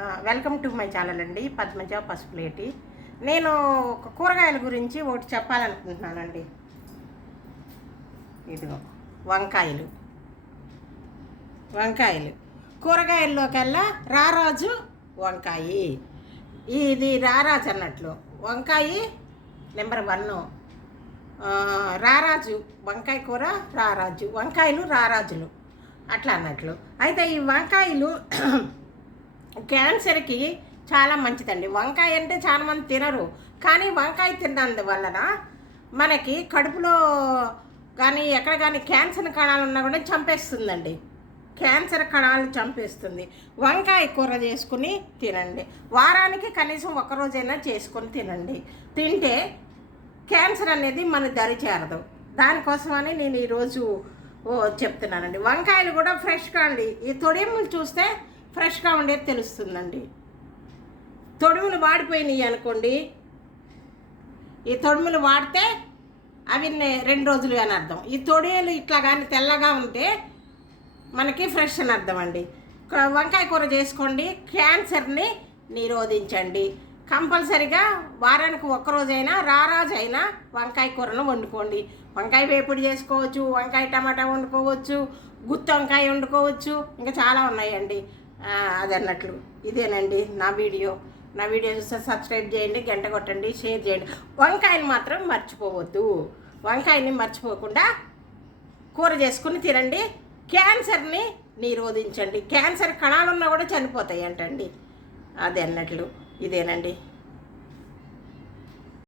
Welcome to my channel అండి పద్మజ పసుపులేటి. నేను ఒక కూరగాయల గురించి ఒకటి చెప్పాలనుకుంటున్నానండి. ఇదిగో వంకాయలు. వంకాయలు. కూరగాయల్లోకెల్లా రారాజు వంకాయి. ఇది రారాజు అన్నట్లు. వంకాయి నెంబర్ వన్. రారాజు వంకాయ కూర రారాజు. వంకాయలు రారాజులు. అట్లా అన్నట్లు. అయితే ఈ వంకాయలు క్యాన్సర్కి చాలా మంచిదండి. వంకాయ అంటే చాలామంది తినరు. కానీ వంకాయ తిన్నందు వలన మనకి కడుపులో కానీ ఎక్కడ కానీ క్యాన్సర్ కణాలు ఉన్నా కూడా చంపేస్తుందండి. క్యాన్సర్ కణాలు చంపేస్తుంది. వంకాయ కూర చేసుకుని తినండి. వారానికి కనీసం ఒక రోజైనా చేసుకొని తినండి. తింటే క్యాన్సర్ అనేది మన దరి చేరదు. దానికోసమని నేను ఈరోజు ఓ చెప్తున్నానండి. వంకాయలు కూడా ఫ్రెష్గా అండి. ఈ తొడిములు చూస్తే ఫ్రెష్గా ఉండేది తెలుస్తుందండి. తొడుములు వాడిపోయినాయి అనుకోండి ఈ తొడుములు వాడితే అవి రెండు రోజులు అని అర్థం. ఈ తొడియలు ఇట్లా కానీ తెల్లగా ఉంటే మనకి ఫ్రెష్ అని అర్థం అండి వంకాయ కూర చేసుకోండి క్యాన్సర్ని నిరోధించండి. కంపల్సరిగా వారానికి ఒక్కరోజైనా రారాజైనా వంకాయ కూరను వండుకోండి. వంకాయ వేపుడు చేసుకోవచ్చు వంకాయ టమాటా వండుకోవచ్చు గుత్తి వంకాయ వండుకోవచ్చు ఇంకా చాలా ఉన్నాయండి. అది అన్నట్లు. ఇదేనండి నా వీడియో. నా వీడియో చూస్తే సబ్స్క్రైబ్ చేయండి గంట కొట్టండి షేర్ చేయండి. వంకాయని మాత్రం మర్చిపోవద్దు. వంకాయని మర్చిపోకుండా కూర చేసుకుని తినండి. క్యాన్సర్ని నిరోధించండి. క్యాన్సర్ కణాలున్నా కూడా చనిపోతాయి అంటండి అది అన్నట్లు. ఇదేనండి.